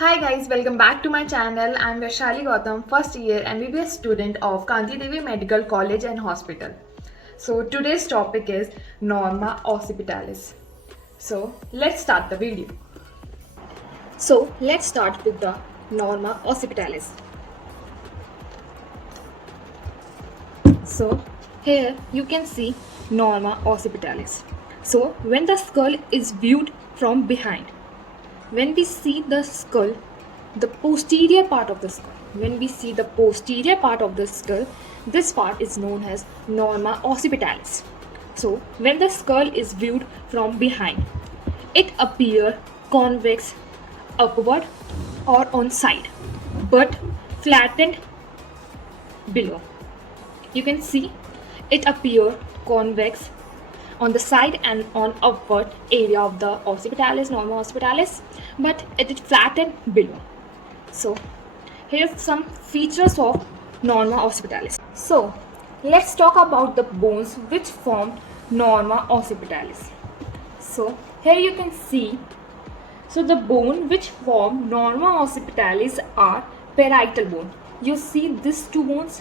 Hi guys, welcome back to my channel. I'm Vaishali Gautam, first year MBBS student of Kanti Devi Medical College and Hospital. So today's topic is Norma Occipitalis. So let's start the video. So let's start with the Norma Occipitalis. So here you can see Norma Occipitalis. So when the skull is viewed from behind, when we see the skull, the posterior part of the skull, this part is known as Norma Occipitalis. So when the skull is viewed from behind, it appears convex upward or on side, but flattened below. You can see it appears convex on the side and on upward area of the occipitalis, Norma Occipitalis, but it is flattened below. So here's some features of Norma Occipitalis. So let's talk about the bones which form Norma Occipitalis. So here you can see, so the bone which form Norma Occipitalis are parietal bone. You see these two bones.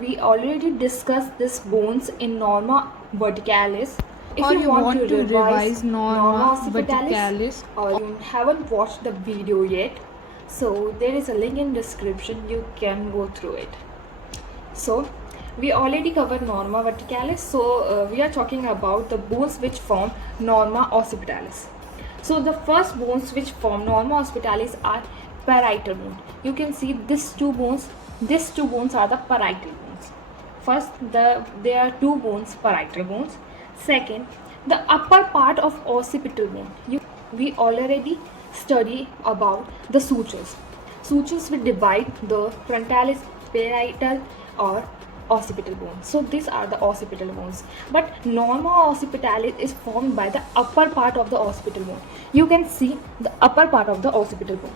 We already discussed these bones in Norma Verticalis. If or you want to revise Norma Occipitalis, or you haven't watched the video yet, so there is a link in description, you can go through it. So we already covered Norma Verticalis, so we are talking about the bones which form Norma Occipitalis. So the first bones which form Norma Occipitalis are parietal bone. You can see these two bones are the parietal bones. First, there are two bones, parietal bones. Second, the upper part of occipital bone. We already study about the sutures. Sutures will divide the frontalis, parietal or occipital bones. So these are the occipital bones. But Norma Occipitalis is formed by the upper part of the occipital bone. You can see the upper part of the occipital bone.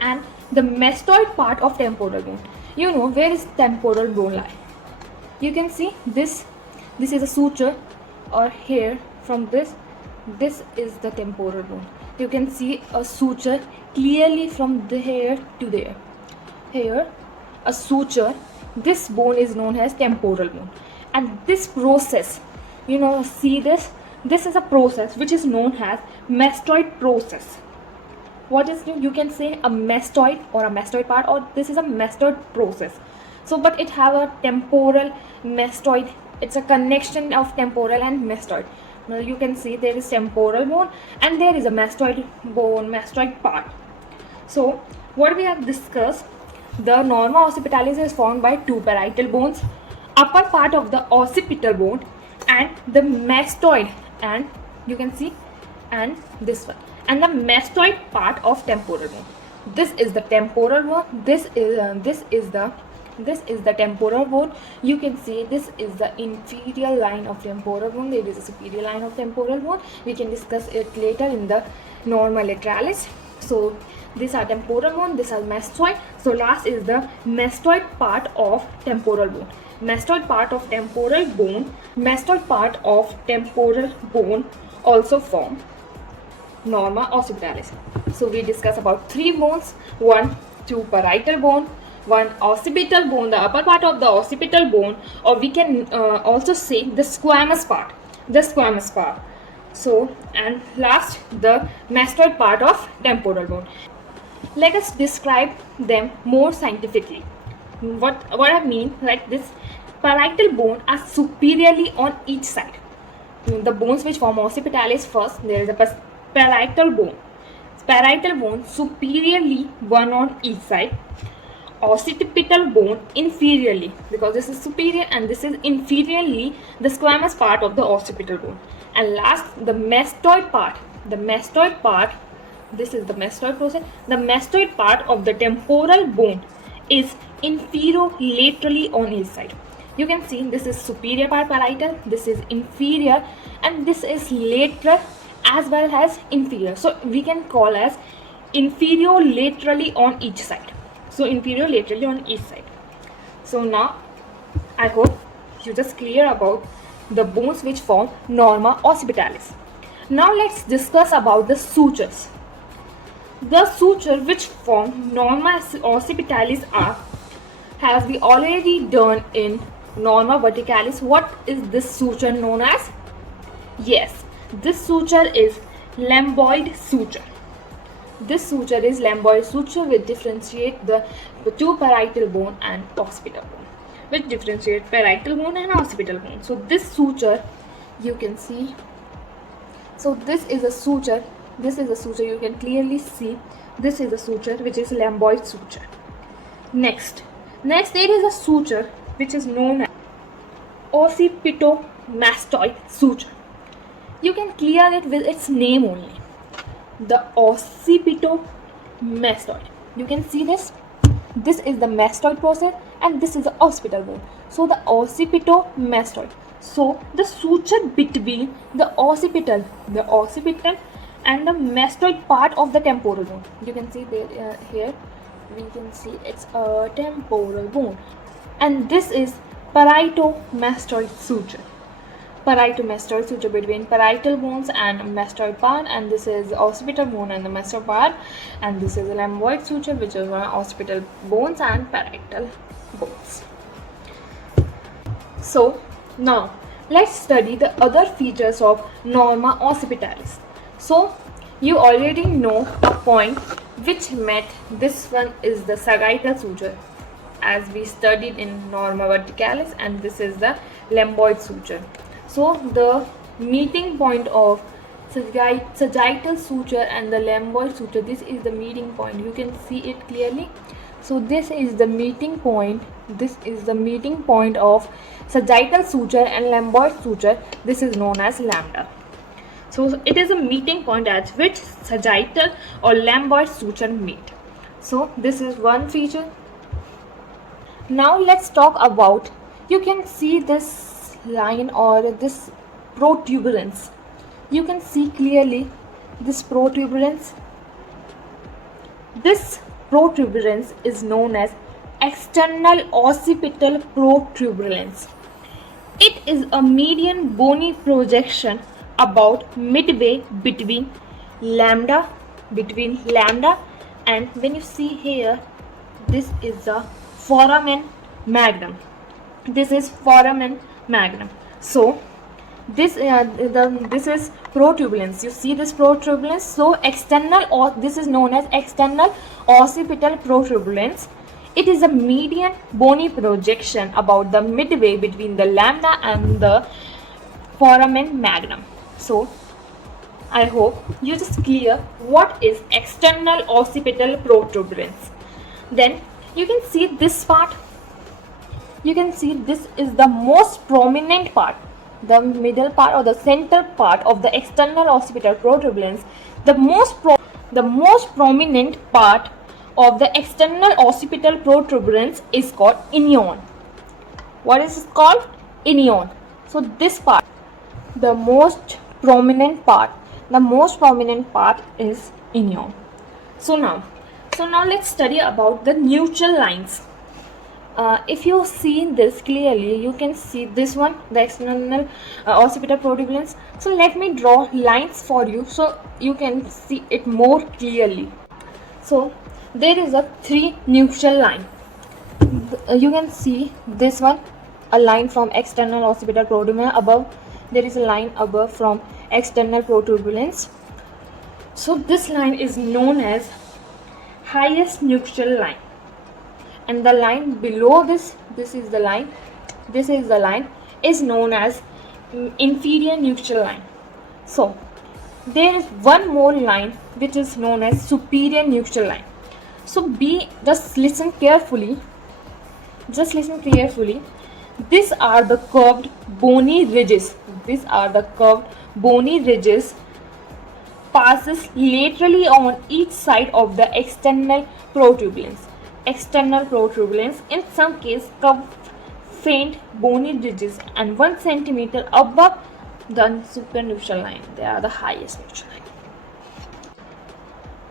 And the mastoid part of temporal bone. You know where is temporal bone lie? You can see this is a suture, or here from this is the temporal bone. You can see a suture clearly from here to there. Here a suture. This bone is known as temporal bone, and this process, see this is a process which is known as mastoid process. What is, you can say a mastoid or a mastoid part, or this is a mastoid process. So but it have a temporal mastoid. It's a connection of temporal and mastoid. Now you can see there is temporal bone and there is a mastoid bone, mastoid part. So what we have discussed, the Norma Occipitalis is formed by two parietal bones, upper part of the occipital bone and the mastoid, and you can see, and this one, and the mastoid part of temporal bone. This is the temporal bone. This is the temporal bone. You can see this is the inferior line of temporal bone. There is a superior line of temporal bone. We can discuss it later in the Norma Lateralis. So these are temporal bone. This is mastoid. So last is the mastoid part of temporal bone. Mastoid part of temporal bone also form Norma Occipitalis. So we discuss about three bones, two parietal bone, one occipital bone, the upper part of the occipital bone, or we can also say the squamous part. So, and last, the mastoid part of temporal bone. Let us describe them more scientifically. What I mean, like this parietal bone are superiorly on each side. The bones which form occipitalis, first there is a parietal bone superiorly, one on each side. Occipital bone inferiorly, because this is superior and this is inferiorly the squamous part of the occipital bone. And last, the mastoid part. This is the mastoid process. The mastoid part of the temporal bone is inferior-laterally on each side. You can see this is superior part parietal, this is inferior, and this is lateral as well as inferior. So we can call as inferior-laterally on each side. So inferior-laterally on each side. So now I hope you just clear about the bones which form Norma Occipitalis. Now let's discuss about the sutures. the suture which form Norma Occipitalis are have we already done in Norma Verticalis. What is this suture known as? Yes, this suture is lamboid suture. This suture is lamboid suture which differentiate the two parietal bone and occipital bone, which differentiate parietal bone and occipital bone. So this suture you can see. So this is a suture. This is a suture. You can clearly see. This is a suture which is lamboid suture. Next there is a suture which is known as Osipito mastoid suture. You can clear it with its name only. The Occipito mastoid. You can see this. This is the mastoid process and this is the occipital bone. So the Occipito mastoid. So the suture between the occipital and the mastoid part of the temporal bone. You can see there, here we can see it's a temporal bone, and this is parietal mastoid suture. Parietal mastoid suture between parietal bones and mastoid part, and this is occipital bone and the mastoid part, and this is a lamboid suture which is occipital bones and parietal bones. So now let's study the other features of Norma Occipitalis. So you already know a point which met. This one is the Sagittal Suture as we studied in Norma Verticalis, and this is the lamboid suture. So the meeting point of Sagittal Suture and the lamboid suture, this is the meeting point. You can see it clearly. So this is the meeting point. This is the meeting point of Sagittal Suture and lamboid suture. This is known as lambda. So it is a meeting point at which sagittal or lamboid suture meet. So this is one feature. Now let's talk about, you can see this line or this protubulence. You can see clearly this protubulence. This protubulence is known as external occipital protubulence. It is a median bony projection about midway between lambda and, when you see here, this is the foramen magnum. This is foramen magnum. So this is protubulence. You see this protubulence. So external, or this is known as external occipital protubulence. It is a median bony projection about the midway between the lambda and the foramen magnum. So I hope you just clear what is external occipital protubulance. Then you can see this part. You can see this is the most prominent part, the middle part or the central part of the external occipital protubulance. The most prominent part of the external occipital protubulance is called inion. What is it called? Inion. So this part, the most prominent part is inion. So now let's study about the neutral lines. If you see this clearly, you can see this one, the external occipital protubulance. So let me draw lines for you so you can see it more clearly. So there is a 3 neutral line. You can see this one, a line from external occipital protubulance. Above there is a line above from external protubulance. So this line is known as highest neutral line, and the line below this is the line is known as inferior neutral line. So there is one more line which is known as superior neutral line. So just listen carefully. These are the curved bony ridges. Passes laterally on each side of the external protubulance. In some cases, curved faint bony ridges and 1 centimeter above the superior neutral line. They are the highest neutral line.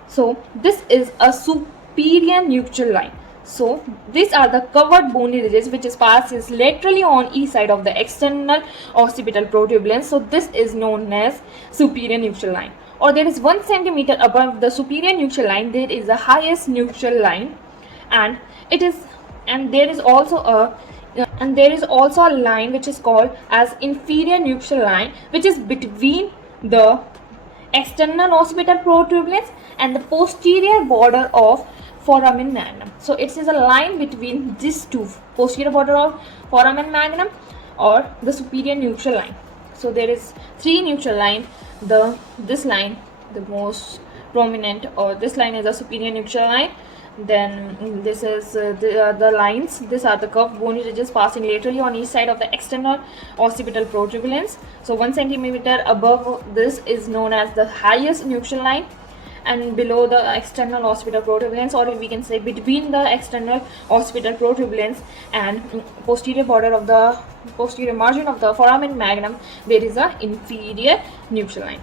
So this is a superior neutral line. So these are the covered bony ridges which passes laterally on each side of the external occipital protubulance. So this is known as superior neutral line. or there is 1 centimeter above the superior nuchal line, there is the highest nuchal line, and there is also a line which is called as inferior nuchal line, which is between the external occipital protubulance and the posterior border of foramen magnum. So it is a line between these two, posterior border of foramen magnum or the superior nuchal line. So there is 3 nuchal line. This line, the most prominent, or this line is a superior nuchal line. Then this is the lines. These are the curved bony ridges passing laterally on each side of the external occipital protubulance. So 1 centimeter above this is known as the highest nuchal line, and below the external occipital protubulance, or we can say between the external occipital protubulance and posterior border of the posterior margin of the foramen magnum, there is a inferior nuchal line.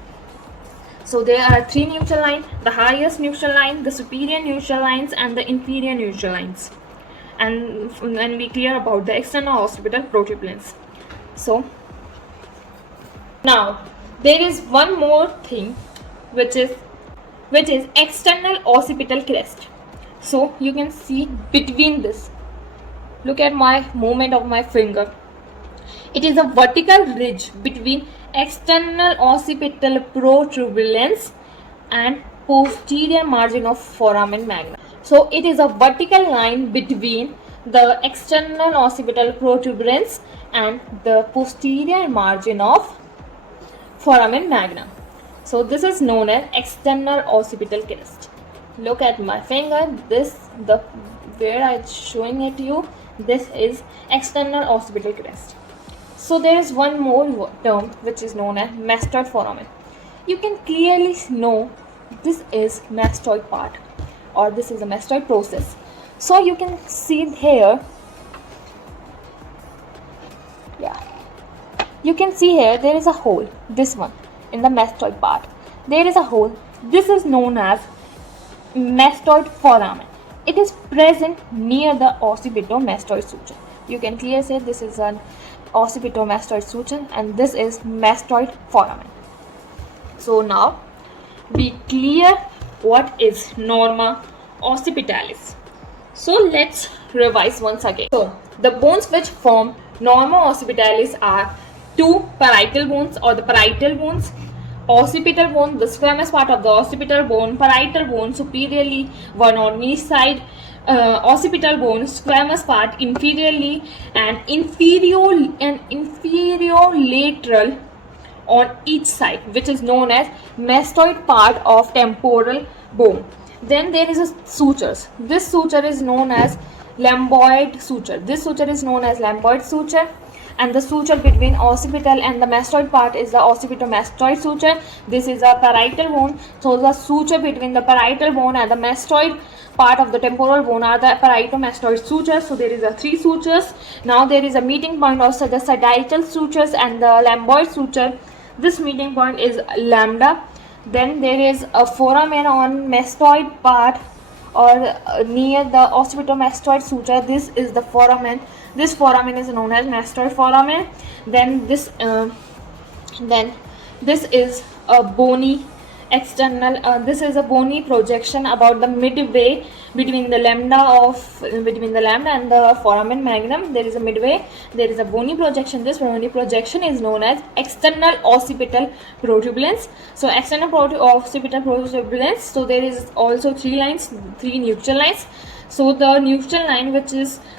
So there are 3 nuchal lines: the highest nuchal line, the superior nuchal lines, and the inferior nuchal lines. And when we clear about the external occipital protubulance. So now there is one more thing, which is external occipital crest. So you can see between this, look at my movement of my finger. It is a vertical ridge between external occipital protubulance and posterior margin of foramen magnum. So it is a vertical line between the external occipital protubulance and the posterior margin of foramen magnum. So this is known as external occipital crest. Look at my finger. Where I'm showing it to you, this is external occipital crest. So there is one more term which is known as mastoid foramen. You can clearly know this is mastoid part, or this is a mastoid process. So you can see here, you can see here there is a hole, this one in the mastoid part. There is a hole. This is known as mastoid foramen. It is present near the occipito-mastoid suture. You can clearly say this is an occipito-mastoid suture and this is mastoid foramen. So now we clear what is Norma Occipitalis. So let's revise once again. So the bones which form Norma Occipitalis are 2 parietal bones, or the parietal bones, occipital bone, the squamous part of the occipital bone, parietal bone superiorly, one on each side, occipital bone, squamous part inferiorly, and inferior lateral on each side, which is known as mastoid part of temporal bone. Then there is a sutures. This suture is known as lamboid suture. This suture is known as lamboid suture. And the suture between occipital and the mastoid part is the occipito-mastoid suture. This is a parietal bone. So the suture between the parietal bone and the mastoid part of the temporal bone are the parieto-mastoid sutures. So there is a 3 sutures. Now there is a meeting point of the sagittal sutures and the lamboid suture. This meeting point is lambda. Then there is a foramen on mastoid part, or near the occipito-mastoid suture. This is the foramen. This foramen is known as mastoid foramen. Then this is a bony external. This is a bony projection about the midway between the lambda and the foramen magnum. There is a midway. There is a bony projection. This bony projection is known as external occipital protubulance. So external occipital protubulance. So there is also 3 lines, 3 nuchal lines. So the nuchal line,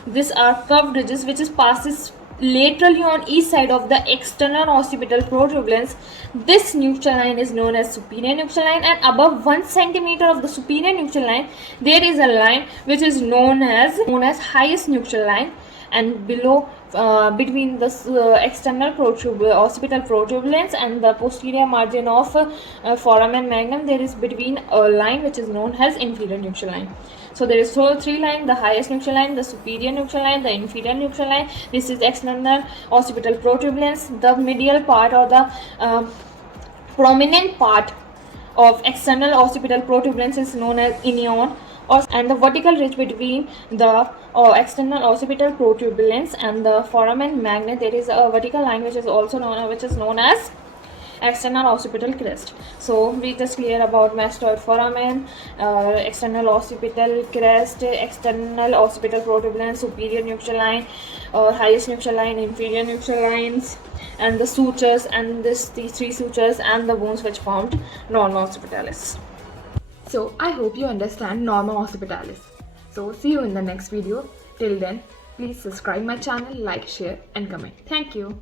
these are curved ridges which passes laterally on each side of the external occipital protubulance. This nuchal line is known as superior nuchal line, and above 1 centimeter of the superior nuchal line there is a line which is known as highest nuchal line, and below between the external occipital protubulance and the posterior margin of foramen magnum there is between a line which is known as inferior nuchal line. So there is 3 lines: the highest nuchal line, the superior nuchal line, the inferior nuchal line. This is external occipital protubulance. The medial part, or the prominent part of external occipital protubulance, is known as inion, and the vertical ridge between the external occipital protubulance and the foramen magnum, there is a vertical line which is known as external occipital crest. So we just clear about mastoid foramen, external occipital crest, external occipital protubulence, superior nuchal line, highest nuchal line, inferior nuchal lines, and the sutures, and these three sutures and the wounds which formed Norma Occipitalis. So I hope you understand Norma Occipitalis. So see you in the next video. Till then, please subscribe my channel, like, share and comment. Thank you.